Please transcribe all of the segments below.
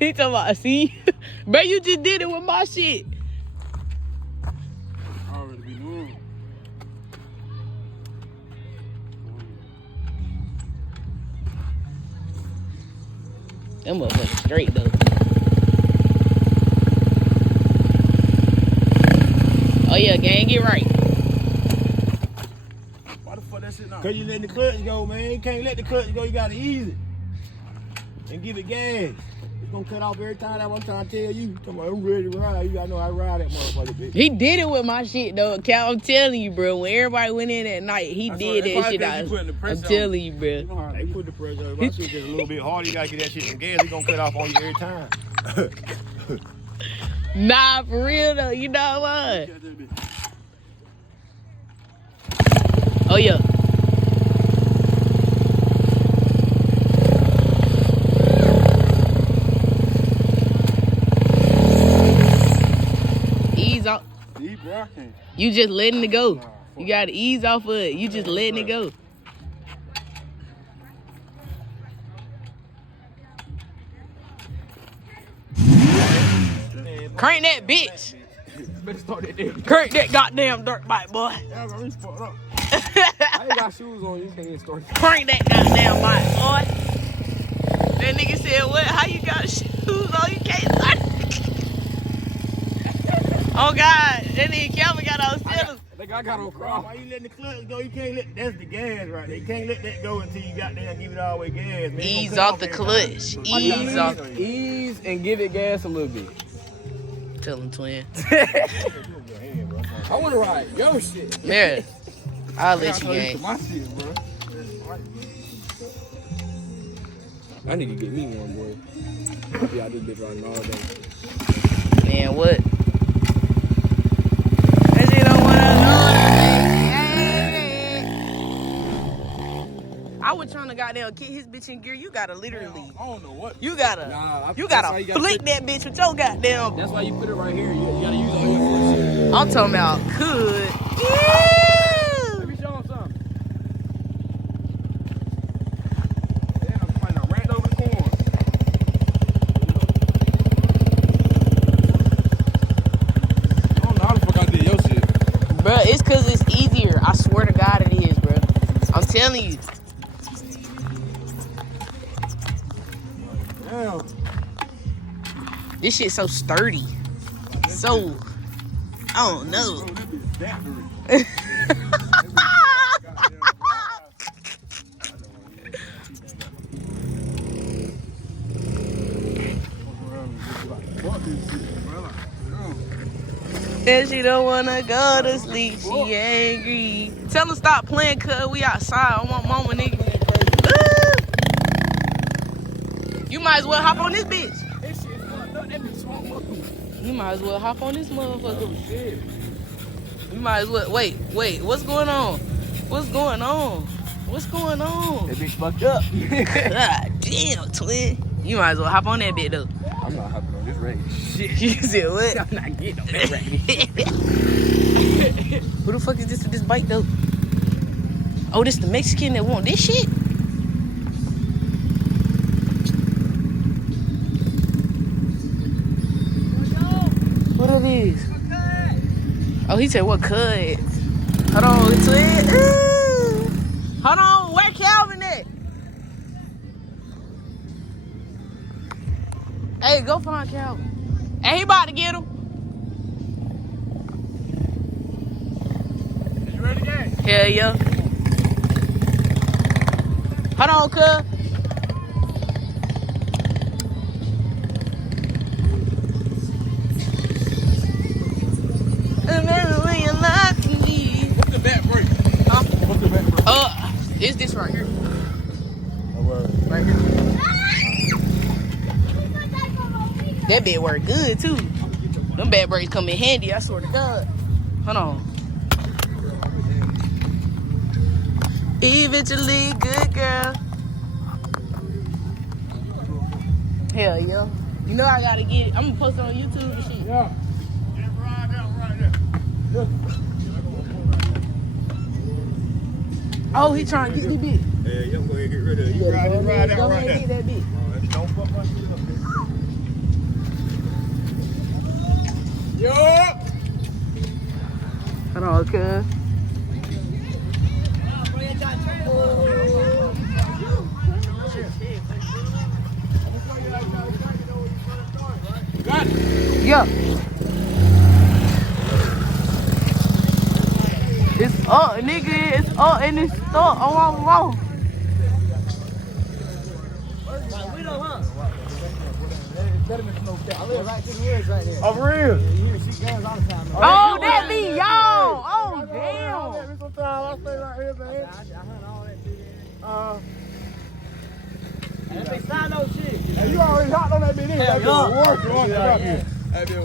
He talking about, see? Bro, you just did it with my shit. I already be doing. That motherfucker straight, though. Oh, yeah, gang, get right. Why the fuck that shit now? Cause you letting the clutch go, man. You can't let the clutch go. You gotta ease it and give it gas. It's gonna cut off every time. That one time I tell you, I'm ready to ride. You gotta know how to ride that motherfucker, bitch. He did it with my shit, though. Cal, I'm telling you, bro. When everybody went in at night, he did that shit. I'm telling you, bro. You know how they put the pressure on. My shit just a little bit harder. You gotta get that shit some gas. It's gonna cut off on you every time. Nah, for real, though. You know what? Oh, yeah. Ease off. You just letting it go. You gotta ease off of it. You just letting it go. Crank that bitch. Crank that goddamn dirt bike, boy. I ain't got shoes on. You can't even start. Crank that goddamn bike, boy. That nigga said, what? How you got shoes on? You can't start. Oh, God. That nigga Calvin got all stealers. I got on cross. Why you letting the clutch go? You can't let. That's the gas right there. You can't let that go until you got there and give it all the way gas. Man. Ease off the clutch. Ease off. Ease and give it gas a little bit. Tell him, twin. I want to ride yo shit. Yeah. I'll let you gang. My shit, bro. I need to get me one, boy. Yeah, I do bitch riding all day. Man, what? That shit don't wanna know. I was trying to goddamn kick his bitch in gear. You gotta literally. I don't know what. You gotta. Nah, you gotta flick that bitch with your goddamn. That's why you put it right here. You gotta use all your force. I'm talking about could. Let me show him something. Damn, somebody done ran over the corn. I don't know how the fuck I did your shit. Bruh, it's cause it's easier. I swear to God it is, bruh. I'm telling you. Damn. This shit's so sturdy. So, I don't know. Bro, that bitch battery. And she don't wanna go to sleep. She angry. Tell her stop playing, cuz we outside. I want mama, nigga. You might as well hop on this bitch. You might as well hop on this motherfucker. You might as well. Wait. What's going on? What's going on? What's going on? That bitch fucked up. God damn, twin. You might as well hop on that bitch, though. I'm not hopping on this race. Shit. You said what? I'm not getting on that race. Who the fuck is this bike, though? Oh, this the Mexican that want this shit? What it is? Oh, he said what cut? Hold on, twin. Hold on, where Calvin at? Hey, go find Calvin. Hey, he about to get him. You ready, gang? Hell yeah. Hold on, cuz. What's the back brake? Huh? What's the back brake? It's this right here. Oh, word. Right here. That bit work good too. Them bad brakes come in handy, I swear to God. Hold on. Eventually, good girl. Hell yeah. You know I gotta get it. I'm gonna post it on YouTube and shit. Yeah. Oh, he trying to get this bitch. Yeah, you go ahead and get rid of it. You ride out right there. Get that bitch. Don't fuck my shit up. on, cuz. Got it. Yeah. It's up, nigga. It's up and it's stuck. Oh. Oh, for real? Oh, that be y'all. Oh, damn. Sometimes I stay right here, man. Hey, you already hopped on that bitch.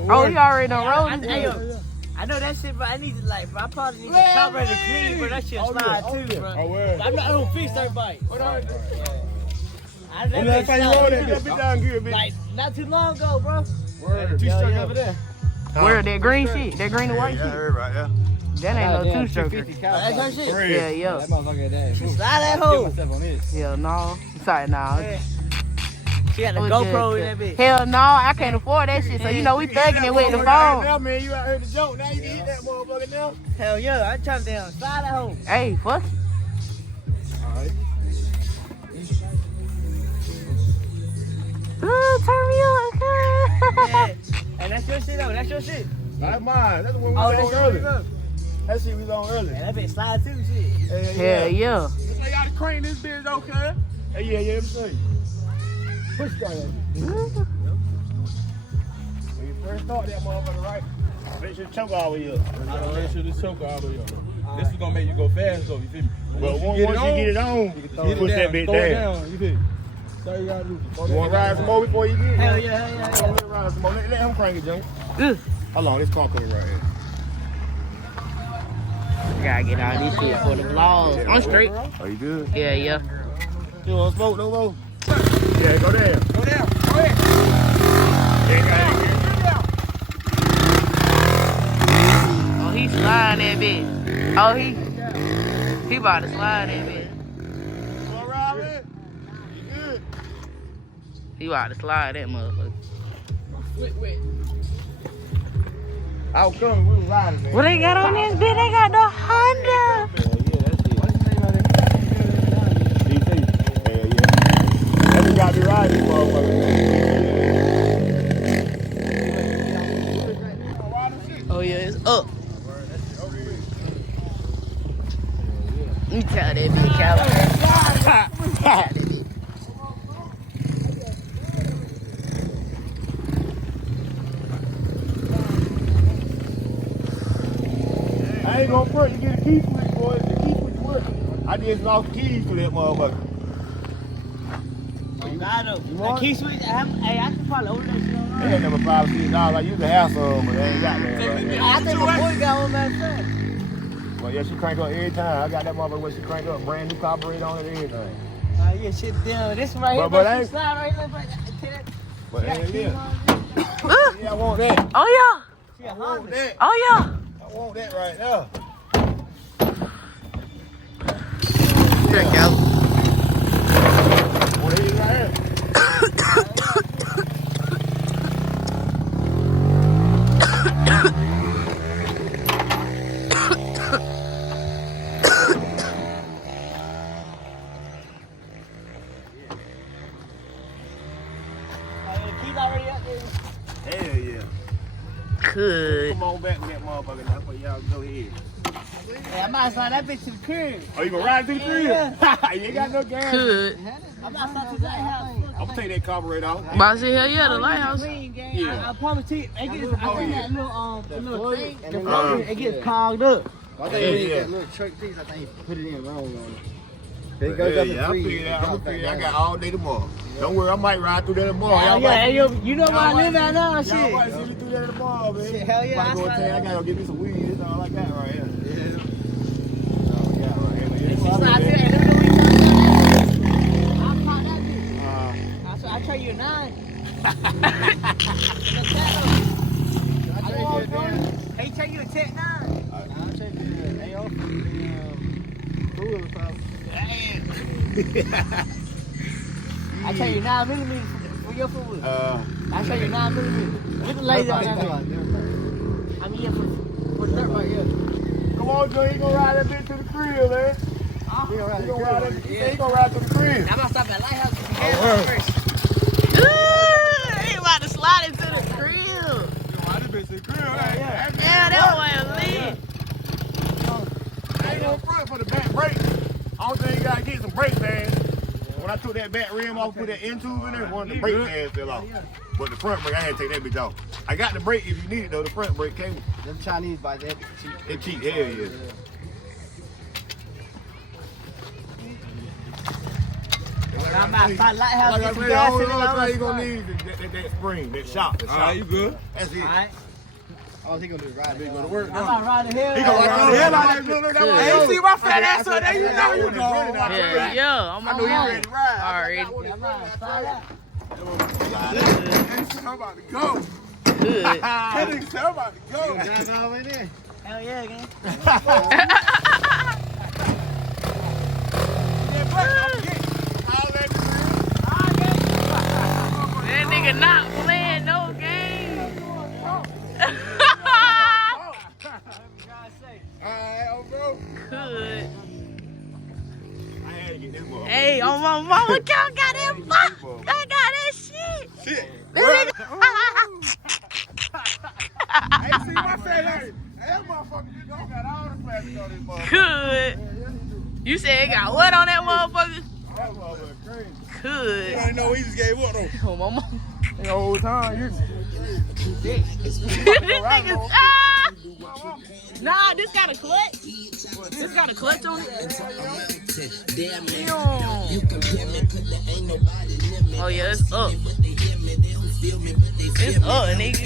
Oh, he already done rolled his dick. I know that shit, but I need to like, bro. I probably need to cover the clean, but that shit slide too, bro. Oh, word. I'm not gonna fix everybody. Last time you rolled that bitch down good, bitch. Like, not too long ago, bro. Word. Two-stroke over there. Where that green shit? That green and white shit? Right, yeah. That ain't no two-stroker. That's her shit. Yeah. That motherfucker that. She slide that hoe. Yeah, no. Sorry, no. She got the GoPro in that bitch. Hell no, I can't afford that shit. So you know we thugging it with the phone. Now, man, you out here to joke. Now you can hit that motherfucker now. Hell yeah, I trying down. Slide that hoe. Hey, fuck it. Alright. Ooh, turn me on, Yeah. And that's your shit though. That's your shit. That's mine. That's the one we was on earlier. That shit we was on earlier. And that bitch slide too, shit. Hell yeah. Looks like y'all to crank this bitch though, cuz. Hey, yeah, let me show you. Push start that. When you first start that motherfucker, right? Make sure the choke all the way up. Make sure this choke all the way up. This is gonna make you go fast though, you feel me? But once you get it on, you push that bitch down. You feel me? That's all you gotta do. You want to ride some more before you get it? Hell yeah. Ride some more. Let him crank it, Joe. Ugh. Hold on, this car coming right here. Gotta get all this shit for the vlogs. I'm straight. Are you good? Yeah. You want to smoke no more? Yeah, go down. Go down. Go ahead. Oh, he sliding that bitch. Oh, he about to slide that bitch. All right, man. You good? He about to slide that motherfucker. I was coming. We was riding, man. What they got on this bitch? They got the Honda. Got me riding, motherfucker. Oh yeah, it's up. Let me tell that bitch, Calvin. I ain't gonna front. You get a key switch, boy. The key switch work. I just lost the keys to that motherfucker. Got him. The key switch, hey, I can probably order that shit They online. ain't never $5 I used to have some, but they ain't got that. I think my boy got one back there. Well, yeah, she crank up every time. I got that motherfucker when she crank up, brand new carburetor on it, everything. Yeah, shit down. This one right here, But but ain't- slide right here. But She got yeah, keys yeah. on it. Yeah, I want that. Oh She got I want Honda. that. yeah. I want that right now. Here, Calvin. Well, it is right here. The keys already up there. Hell yeah. Good. Come on back with that motherfucker now, but y'all go ahead. Hey, I might slide that bitch to the crib. Oh, you gonna ride through the crib? Yeah. You ain't got no gas. Good. I might slide to the lighthouse. I'm gonna take that carburetor off. But I said, hell yeah, the lighthouse. Clean, gang. Yeah. I promise you, it gets, I think that little thing, the Uh, floor, it gets clogged up. I think we need that little truck piece. I think he put it in wrong on it. It Yeah, goes up yeah, in I'll three. figure it out. I'm gonna figure it out. I got all day tomorrow. Don't worry, I might ride through there tomorrow. Hell Y'all yeah, might- hey, yo, you know where I y'all live might at now, Y'all shit. might see me through there tomorrow, man. Shit, hell yeah, Might I go slide tell you, I that. gotta go get me some weed and all like that right here. Yeah. Oh, yeah, right here. If Yeah, she I'll slide be to there. that, let me know when you come down. I'll pop that bitch. I'll tell you a 9. They tell you a Tech 9. I'll check the AO for the cooler probably. I tell you 9mm for your food. I tell you 9mm. Look at the laser on that bitch. I mean, yeah, for the dirt right here. Come Come on, Joe. He gonna ride that bitch to the crib, man. He gonna ride to the crib. I'm gonna stop at Lighthouse to get first. He about to slide into the crib. Yeah, that was lit. I ain't gonna front for the back brake. I don't think you gotta get some brake pads. When I took that back rim off, put that end tube in there, one of the brake pads fell off. But the front brake, I had to take that bitch off. I got the brake if you need it though. The front brake came. Them Chinese bikes, they cheap. They cheap, hell yeah. I'm about to find Lighthouse Like I to get some said, the gas only in it. thing you gonna need is that spring, that shock. You good? That's it. Alright. All he gonna do is ride it. Go to work I'm now. about to ride the hill. He gonna ride the hell out of that. Good. Hey, you see my fat ass up there? You know you know. Yeah, I'm I know you on ready to ride. already. I'm about to slide out. I'm about to go. Good. That nigga said I'm about to go. Drive all the way there. Hell yeah, again. That nigga not playing no game. Good. Hey, on my mama, y'all got that fuck. Y'all got that shit. That nigga. I ain't seen my fat ass. That motherfucker got all the plastic on this motherfucker. Good. You said it got what on that motherfucker? That motherfucker crazy. Good. I know he just gave up though. Oh, mama. The whole time, you This nigga's Nah, this got a clutch. This got a clutch on it. Damn. Oh yeah, it's up. It's up, nigga.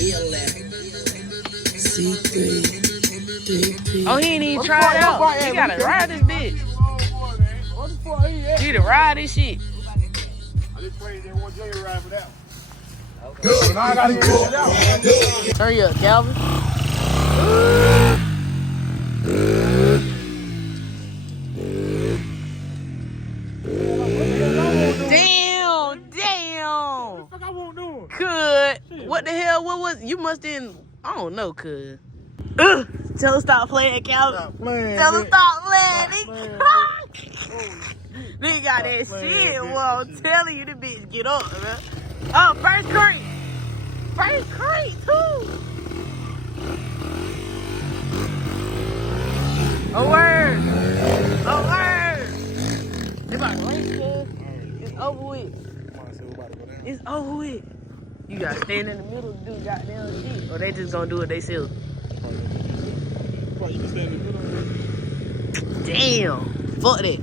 Oh, he ain't even tried it out. He gotta ride this bitch. He to ride this shit. I just played that one Junior ride for that one. Now I gotta get it out. Turn you up, Calvin. Damn. What the fuck I won't do? Could. What the hell? What was you must in? I don't know, cuz. Tell him stop playing, Calvin. Tell him stop playing, nigga. Nigga got that shit. Well, I'm telling you, the bitch get up, man. Oh, first crate. First crate, too. A word. A word. They about to race, cuz. It's over with. It's over with. You gotta stand in the middle and do goddamn shit. Or they just gonna do it themselves. Damn. Fuck that.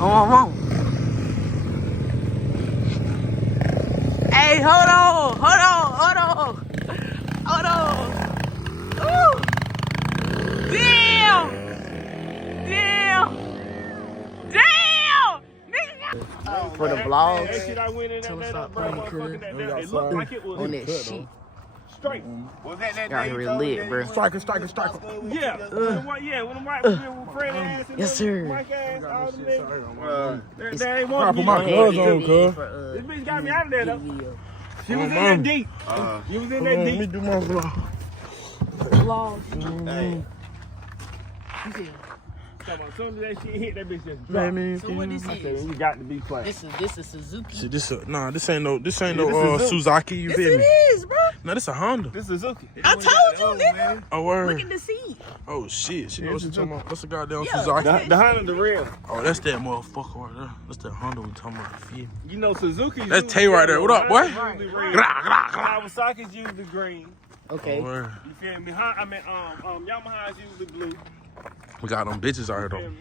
On. Hey, hold on. Ooh. Damn. Nigga. For the vlogs. That shit I went in Tell there, him stop that playing, motherfucker, cuz. it looked like it was On that shit. straight. Was that Y'all day here you told me lit, that bro. you went- Striker. Yeah, when the white was with Fred ass and Yes, sir. Mike ass, all them niggas. They ain't I want put me. my gloves on, cuz. This bitch got me out of there though. She was in that deep. You was in that Let me deep. do my vlog. Hey. As soon as that shit hit, that bitch just dropped. So what this I said, is? we got to be playing. This is Suzuki. See, this ain't no this is Suzuki. You Yes, feel it me? is, bro. No, this a Honda. This is Suzuki. I told you, nigga. Oh word. Look at the seat. Oh shit. She knows what she talking about. That's a goddamn Yeah. Suzuki. The Honda, the real. Oh, that's that motherfucker right there. That's that Honda we talking about. Feel me? You know Suzuki. That's Tay right there. What up, boy? Kawasaki's usually green. Okay. Oh, word. You feel me? Yamaha's usually blue. We got them bitches out here You feel though. me?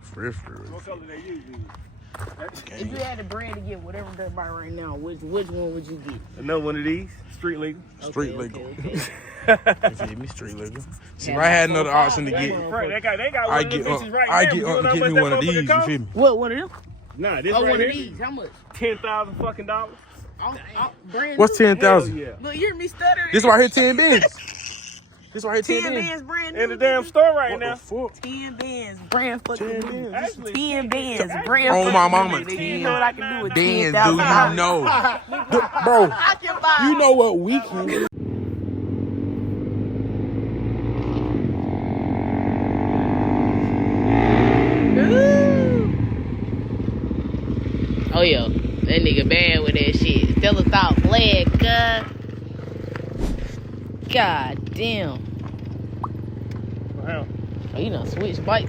For real. What color they usually? If you had a brand to get whatever they're buying right now, which one would you get? Another one of these, street legal. Street Okay, legal. okay. You feel me? Street legal. See, if I had another option to get, They got one I of them get bitches right I there. get You know how get much me that one of these. motherfucker You cost? feel me? What, one of them? Nah, this Oh, right one here. of these. How much? $10,000 fucking dollars. Brand What's new. 10,000? Yeah. Look, you're me stuttering. This right here 10 bins. This right here 10 10 bins. bands brand new. In the damn store right What now. the fuck? 10 bands brand fucking 10 new. bins. Actually, 10 bands actually, brand Oh, fucking my new. mama, Nigga, 10. you know what I can do with Bins, do $10,000? you know? Bro, I can buy. you know what we can do? That nigga bad with that shit. Stella stop playing, cuz. God damn. What hell? Oh, you done switch bike.